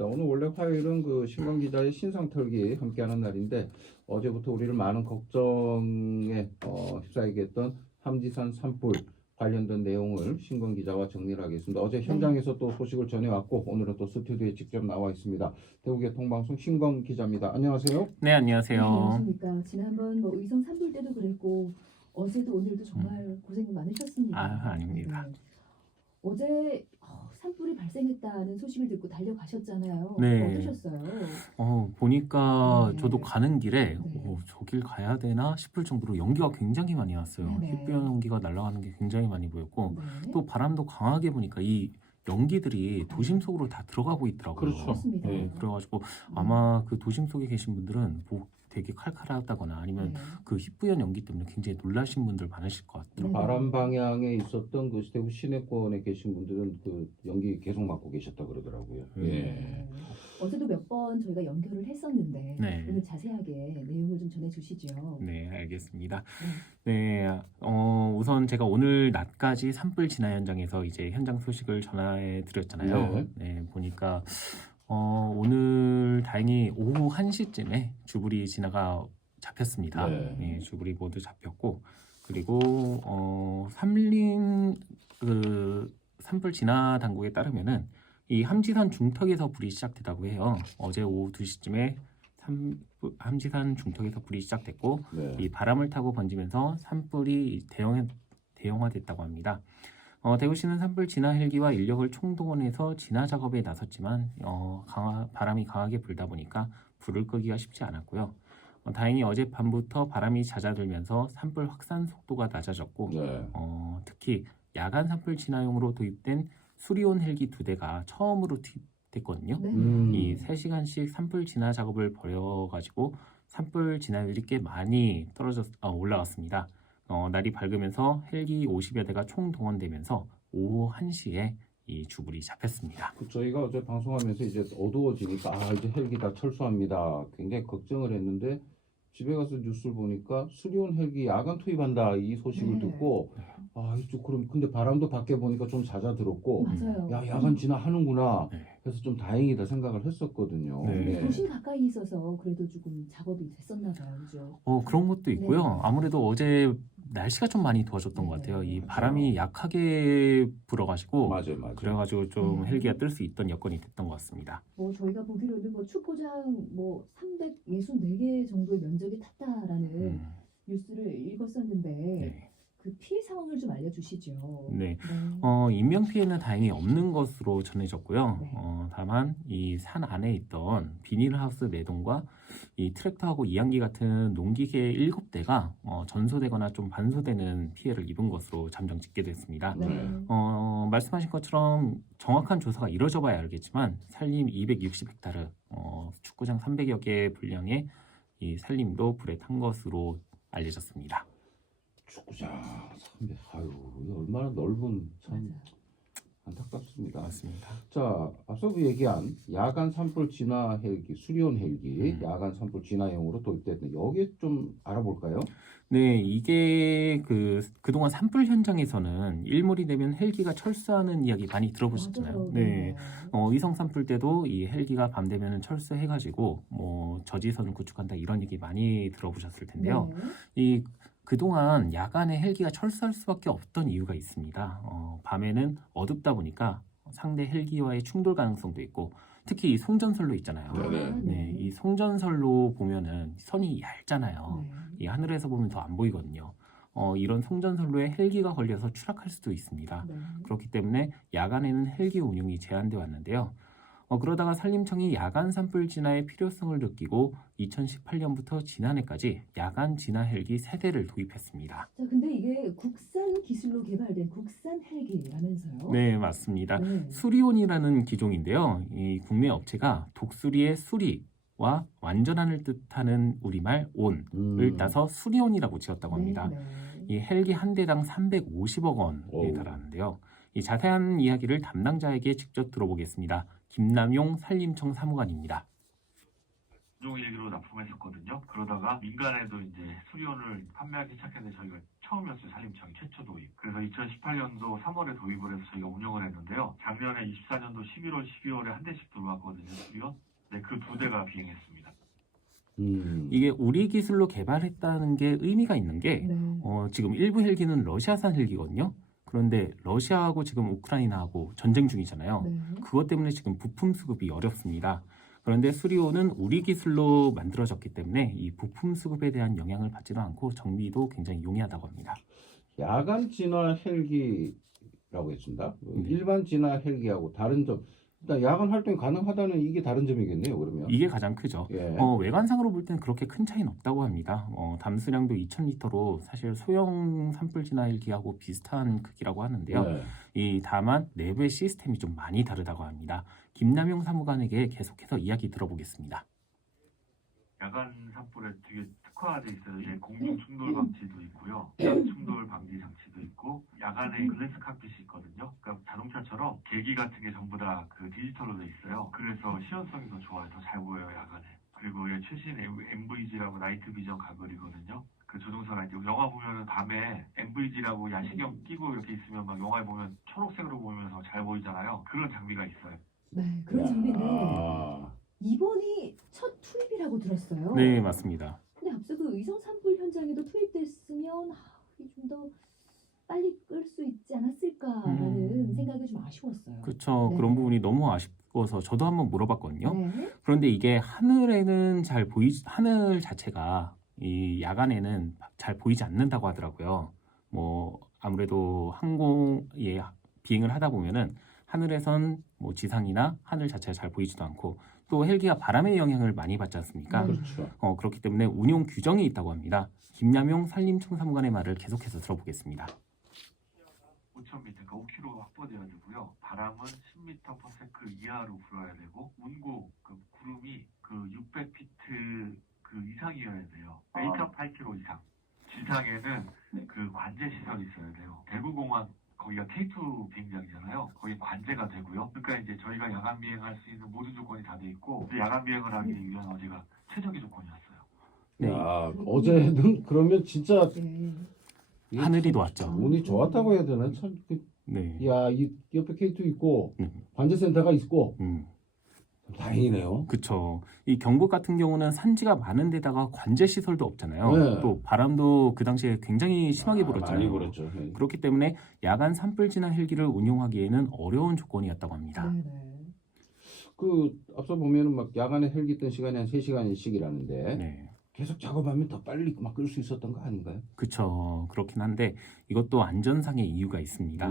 알겠습니다. 오늘 원래 화요일은 그 신광 기자의 신상털기 함께하는 날인데 어제부터 우리를 많은 걱정에 휩싸이게 했던 함지산 산불 관련된 내용을 신광 기자와 정리를 하겠습니다. 어제 현장에서 또 소식을 전해왔고 오늘은 또 스튜디오에 직접 나와 있습니다. 대구교통방송 신광 기자입니다. 안녕하세요. 네, 안녕하세요. 안녕하십니까. 지난번 의성 산불 때도 그랬고 어제도 오늘도 정말 고생 많으셨습니다. 아닙니다. 네. 어제 산불이 발생했다는 소식을 듣고 달려가셨잖아요. 네. 어떠셨어요? 보니까 네. 저도 가는 길에 네. 저 길 가야 되나 싶을 정도로 연기가 굉장히 많이 왔어요. 네. 휘뿌연 연기가 날아가는 게 굉장히 많이 보였고 네. 또 바람도 강하게 부니까 이 연기들이 도심 속으로 다 들어가고 있더라고요. 그렇죠. 그렇습니다. 네, 그래가지고 아마 그 도심 속에 계신 분들은 되게 칼칼하다거나 아니면 네. 그 휘뿌연 연기 때문에 굉장히 놀라신 분들 많으실 것 같더라고요. 네. 바람 방향에 있었던 그 대구 시내권에 계신 분들은 그 연기 계속 맡고 계셨다 그러더라고요. 예. 어제도 몇 번 저희가 연결을 했었는데 네. 오늘 자세하게 내용을 좀 전해주시죠. 네, 알겠습니다. 네, 우선 제가 오늘 낮까지 산불 진화 현장에서 이제 현장 소식을 전해 드렸잖아요. 네, 보니까 오늘 다행히 오후 1시쯤에 주불이 진화가 잡혔습니다. 네. 주불이 모두 잡혔고 그리고 삼림 그 산불 진화 당국에 따르면은 이 함지산 중턱에서 불이 시작됐다고 해요. 어제 오후 2시쯤에 함지산 중턱에서 불이 시작됐고 네. 이 바람을 타고 번지면서 산불이 대형화됐다고 합니다. 대구시는 산불 진화 헬기와 인력을 총동원해서 진화 작업에 나섰지만 바람이 강하게 불다 보니까 불을 끄기가 쉽지 않았고요. 다행히 어젯밤부터 바람이 잦아들면서 산불 확산 속도가 낮아졌고 네. 특히 야간 산불 진화용으로 도입된 수리온 헬기 2대가 처음으로 투입됐거든요. 네. 이 3시간씩 산불 진화 작업을 벌여가지고 산불 진화율이 꽤 많이 올라왔습니다. 날이 밝으면서 헬기 50여 대가 총동원되면서 오후 1시에 이 주불이 잡혔습니다. 저희가 어제 방송하면서 이제 어두워지니까 이제 헬기 다 철수합니다. 굉장히 걱정을 했는데 집에 가서 뉴스를 보니까 수리온 헬기 야간 투입한다 이 소식을 네. 듣고 그럼 근데 바람도 밖에 보니까 좀 잦아들었고 맞아요. 야간 진화하는구나 네. 그래서 좀 다행이다 생각을 했었거든요. 네. 도심 가까이 있어서 그래도 조금 작업이 됐었나 봐요. 그죠? 그런 것도 있고요. 네. 아무래도 어제 날씨가 좀 많이 도와줬던 것 같아요. 이 바람이 약하게 불어가지고 맞아요. 그래가지고 좀 헬기가 뜰 수 있던 여건이 됐던 것 같습니다. 저희가 보기로는 축구장 364개 정도의 면적이 탔다라는 뉴스를 읽었었는데 네. 그 피해 상황을 좀 알려주시죠. 네. 인명 피해는 다행히 없는 것으로 전해졌고요. 네. 다만 이 산 안에 있던 비닐하우스 4동과 이 트랙터하고 이양기 같은 농기계 7대가 전소되거나 좀 반소되는 피해를 입은 것으로 잠정 집계됐습니다. 네. 말씀하신 것처럼 정확한 조사가 이루어져 봐야 알겠지만 산림 260헥타르, 축구장 300여 개 분량의 이 산림도 불에 탄 것으로 알려졌습니다. 축구장 300 이거 얼마나 넓은 참 맞아요. 안타깝습니다. 맞습니다. 자, 앞서 얘기한 야간 산불 진화 헬기, 수리온 헬기, 야간 산불 진화용으로 도입됐는데 여기 좀 알아볼까요? 네, 이게 그동안 산불 현장에서는 일몰이 되면 헬기가 철수하는 이야기 많이 들어보셨잖아요. 맞아요. 네. 위성 산불 때도 이 헬기가 밤 되면 철수해가지고 저지선을 구축한다 이런 얘기 많이 들어보셨을 텐데요. 네. 그동안 야간에 헬기가 철수할 수밖에 없던 이유가 있습니다. 밤에는 어둡다 보니까 상대 헬기와의 충돌 가능성도 있고 특히 이 송전선로 있잖아요. 네, 이 송전선로 보면은 선이 얇잖아요. 이 하늘에서 보면 더 안 보이거든요. 이런 송전선로에 헬기가 걸려서 추락할 수도 있습니다. 네. 그렇기 때문에 야간에는 헬기 운용이 제한되어 왔는데요. 그러다가 산림청이 야간 산불 진화의 필요성을 느끼고 2018년부터 지난해까지 야간 진화 헬기 3대를 도입했습니다. 자, 근데 이게 국산 기술로 개발된 국산 헬기라면서요? 네, 맞습니다. 네. 수리온이라는 기종인데요. 이 국내 업체가 독수리의 수리와 완전한을 뜻하는 우리말 온을 따서 수리온이라고 지었다고 합니다. 네. 이 헬기 한 대당 350억 원에 달하는데요. 이 자세한 이야기를 담당자에게 직접 들어보겠습니다. 김남용 산림청 사무관입니다. 운용일기로 납품했었거든요. 그러다가 민간에도 이제 수리온을 판매하기 시작했는데 저희가 처음이었어요. 산림청이 최초 도입. 그래서 2018년도 3월에 도입을 해서 저희가 운영을 했는데요. 작년에 24년도 11월, 12월에 한 대씩 들어왔거든요. 수리온. 네, 그 2대가 비행했습니다. 이게 우리 기술로 개발했다는 게 의미가 있는 게 네. 지금 일부 헬기는 러시아산 헬기거든요. 그런데 러시아하고 지금 우크라이나하고 전쟁 중이잖아요. 네. 그것 때문에 지금 부품 수급이 어렵습니다. 그런데 수리온은 우리 기술로 만들어졌기 때문에 이 부품 수급에 대한 영향을 받지도 않고 정비도 굉장히 용이하다고 합니다. 야간 진화 헬기라고 했습니다. 네. 일반 진화 헬기하고 다른 점, 일단 야간 활동이 가능하다는 이게 다른 점이겠네요. 그러면. 이게 가장 크죠. 예. 외관상으로 볼 때는 그렇게 큰 차이는 없다고 합니다. 담수량도 2,000리터로 사실 소형 산불 진화 헬기하고 비슷한 크기라고 하는데요. 네. 다만 내부의 시스템이 좀 많이 다르다고 합니다. 김남용 사무관에게 계속해서 이야기 들어보겠습니다. 야간 산불에 되게 특화되어 있어요. 이제 공중 충돌 방지도 있고요. 충돌 방지 장치도 있고, 야간에 글래스 칵핏이 있거든요. 그러니까 자동차처럼 계기 같은 게 전부 다 그 디지털로 돼 있어요. 그래서 시연성이 더 좋아요. 더 잘 보여요, 야간에. 그리고 최신 MVG라고 나이트 비전 가글이거든요. 그 조종사가 이제 영화 보면은 밤에 MVG라고 야시경 끼고 이렇게 있으면 막 영화에 보면 초록색으로 보면서 잘 보이잖아요. 그런 장비가 있어요. 네, 그런 장비인데 이번이 첫 투입이라고 들었어요. 네, 맞습니다. 근데 앞서 그 의성 산불 현장에도 투입됐으면 좀 더 빨리 끌 수 있지 않았을까라는 생각이 좀 아쉬웠어요. 그렇죠. 네. 그런 부분이 너무 아쉽어서 저도 한번 물어봤거든요. 네. 그런데 이게 하늘에는 하늘 자체가 이 야간에는 잘 보이지 않는다고 하더라고요. 뭐 아무래도 항공에 비행을 하다 보면은 하늘에선 뭐 지상이나 하늘 자체가 잘 보이지도 않고 또 헬기가 바람의 영향을 많이 받지 않습니까? 그렇죠. 그렇기 때문에 운용 규정이 있다고 합니다. 김남용 산림청사무관의 말을 계속해서 들어보겠습니다. 5,000m, 그러니까 5km 확보돼야 되고요. 바람은 10m/s 이하로 불어야 되고, 운구, 그 구름이 그 600피트 그 이상이어야 돼요. 메이크업 8km 이상. 지상에는 그 관제 시설이 있어야 돼요. 대구공항 거기가 K2 비행장이잖아요. 거기 관제가 되고요. 그러니까 이제 저희가 야간 비행할 수 있는 모든 조건이 다 돼 있고, 그 야간 비행을 하기 위한 어제가 최적의 조건이었어요. 네. 야, 어제는 그러면 진짜 네. 하늘이 도왔죠. 운이 좋았다고 해야 되나? 참, 네. 야, 이 옆에 K2 있고 음. 관제센터가 있고 음. 다행이네요. 그쵸. 이 경북 같은 경우는 산지가 많은 데다가 관제 시설도 없잖아요. 네. 또 바람도 그 당시에 굉장히 심하게 불었잖아요. 많이 불었죠. 네. 그렇기 때문에 야간 산불 진화 헬기를 운용하기에는 어려운 조건이었다고 합니다. 네, 네. 그 앞서 보면은 막 야간에 헬기 뜬 시간이 한 3시간씩이라는데 네. 계속 작업하면 더 빨리 막 끌 수 있었던 거 아닌가요? 그쵸. 그렇긴 한데 이것도 안전상의 이유가 있습니다.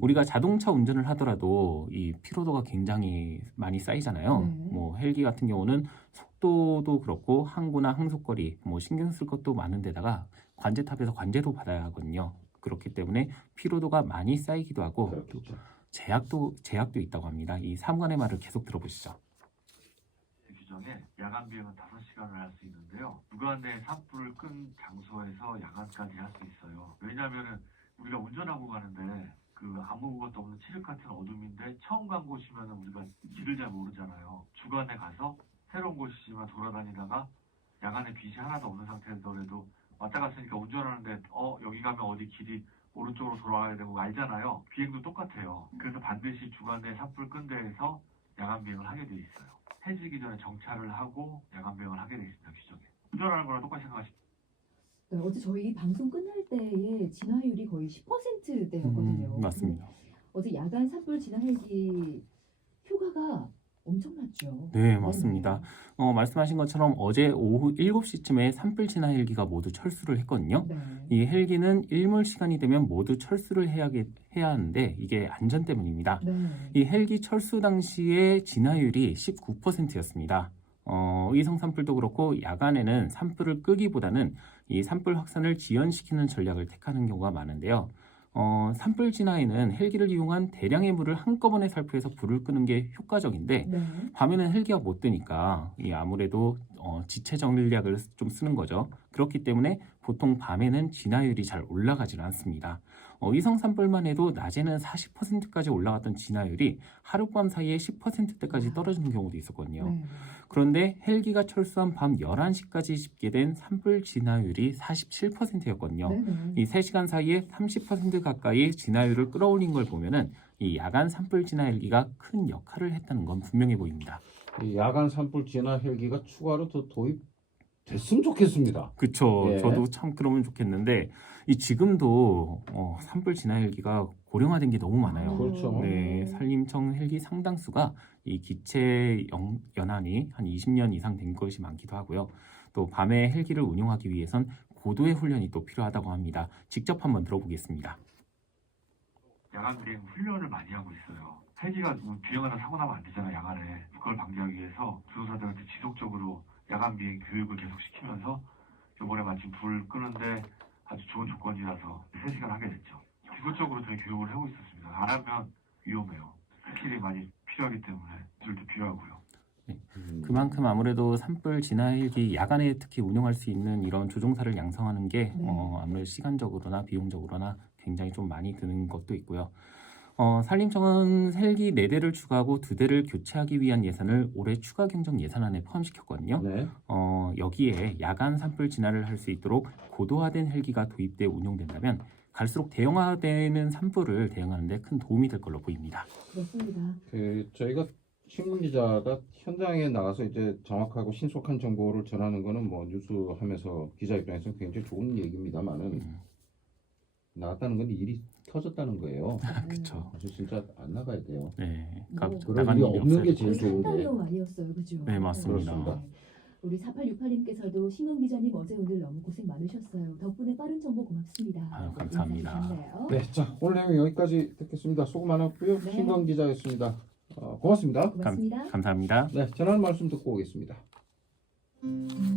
우리가 자동차 운전을 하더라도 이 피로도가 굉장히 많이 쌓이잖아요. 네. 뭐 헬기 같은 경우는 속도도 그렇고 항구나 항속거리 뭐 신경 쓸 것도 많은 데다가 관제탑에서 관제로 받아야 하거든요. 그렇기 때문에 피로도가 많이 쌓이기도 하고 또 그렇겠죠. 제약도 있다고 합니다. 이 사무관의 말을 계속 들어보시죠. 규정에 야간 비행은 5시간을 할 수 있는데요. 무관내 산불을 끈 장소에서 야간까지 할 수 있어요. 왜냐하면은 우리가 운전하고 가는데 그 아무것도 없는 칠흑 같은 어둠인데 처음 간 곳이면은 우리가 길을 잘 모르잖아요. 주간에 가서 새로운 곳이지만 돌아다니다가 야간에 빛이 하나도 없는 상태더라도 왔다 갔으니까 운전하는데 여기 가면 어디 길이 오른쪽으로 돌아가야 되고 알잖아요. 비행도 똑같아요. 그래서 반드시 주간에 산불 끈 데에서 야간 비행을 하게 돼 있어요. 해지기 전에 정차를 하고 야간 비행을 하게 돼 있습니다. 규정에. 운전하는 거랑 똑같이 생각하시면 네, 어제 저희 방송 끝날 때에 진화율이 거의 10%대였거든요. 맞습니다. 어제 야간 산불 진화 헬기 휴가가 엄청났죠. 네, 맞습니다. 말씀하신 것처럼 어제 오후 7시쯤에 산불 진화 헬기가 모두 철수를 했거든요. 네. 이 헬기는 일몰 시간이 되면 모두 철수를 해야 하는데 이게 안전 때문입니다. 네. 이 헬기 철수 당시에 진화율이 19%였습니다. 의성 산불도 그렇고 야간에는 산불을 끄기보다는 이 산불 확산을 지연시키는 전략을 택하는 경우가 많은데요. 산불 진화에는 헬기를 이용한 대량의 물을 한꺼번에 살포해서 불을 끄는 게 효과적인데 네. 밤에는 헬기가 못 뜨니까 아무래도 지체 전략을 좀 쓰는 거죠. 그렇기 때문에 보통 밤에는 진화율이 잘 올라가지는 않습니다. 위성 산불만 해도 낮에는 40%까지 올라갔던 진화율이 하룻밤 사이에 10%대까지 떨어지는 경우도 있었거든요. 네. 그런데 헬기가 철수한 밤 11시까지 집계된 산불 진화율이 47%였거든요. 네네. 이 3시간 사이에 30% 가까이 진화율을 끌어올린 걸 보면은 이 야간 산불 진화 헬기가 큰 역할을 했다는 건 분명해 보입니다. 이 야간 산불 진화 헬기가 추가로 더 도입됐으면 좋겠습니다. 그쵸. 예. 저도 참 그러면 좋겠는데 이 지금도 산불 진화 헬기가 고령화된 게 너무 많아요. 그렇죠. 네, 산림청 헬기 상당수가 이 기체 연한이 한 20년 이상 된 것이 많기도 하고요. 또 밤에 헬기를 운용하기 위해선 고도의 훈련이 또 필요하다고 합니다. 직접 한번 들어보겠습니다. 야간 비행 훈련을 많이 하고 있어요. 헬기가 뭐 비행하다 사고 나면 안 되잖아, 야간에. 그걸 방지하기 위해서 조종사들한테 지속적으로 야간 비행 교육을 계속 시키면서 이번에 마침 불 끄는데 아주 좋은 조건이라서 3시간 하게 됐죠. 기술적으로 저희 교육을 하고 있었습니다. 안 하면 위험해요. 스킬이 많이 필요하기 때문에 기술도 필요하고요. 그만큼 아무래도 산불 진화 헬기 야간에 특히 운용할 수 있는 이런 조종사를 양성하는 게 네. 아무래도 시간적으로나 비용적으로나 굉장히 좀 많이 드는 것도 있고요. 산림청은 헬기 4대를 추가하고 2대를 교체하기 위한 예산을 올해 추가 경정 예산안에 포함시켰거든요. 네. 여기에 야간 산불 진화를 할 수 있도록 고도화된 헬기가 도입돼 운용된다면 갈수록 대형화되는 산불을 대응하는 데 큰 도움이 될 걸로 보입니다. 그렇습니다. 저희가 신문 기자가 현장에 나가서 이제 정확하고 신속한 정보를 전하는 거는 뭐 뉴스 하면서 기자 입장에서 굉장히 좋은 얘기입니다만은 나갔다는 건 일이 터졌다는 거예요. 그렇죠. 그래서 진짜 안 나가야 돼요. 네, 뭐, 그럴 나가는 일이 일이 없는 게 없어야 제일 되고. 좋은데. 상당히 아니었어요, 그죠? 네, 맞습니다. 그렇습니다. 우리 4868님께서도 신문 기자님 어제 오늘 너무 고생 많으셨어요. 덕분에 빠른 정보 고맙습니다. 아유, 감사합니다. 인사 주셨네요. 네, 자 오늘 내용 여기까지 듣겠습니다. 수고 많았고요. 네. 신광 기자였습니다. 고맙습니다. 고맙습니다. 감사합니다. 네, 전하는 말씀 듣고 오겠습니다.